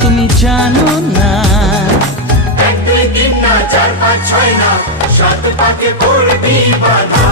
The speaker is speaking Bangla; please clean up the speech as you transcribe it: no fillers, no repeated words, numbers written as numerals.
তুমি জানো না। 1 2 3 না 4 5 6 না 7 পাকে পড়বি বাধা।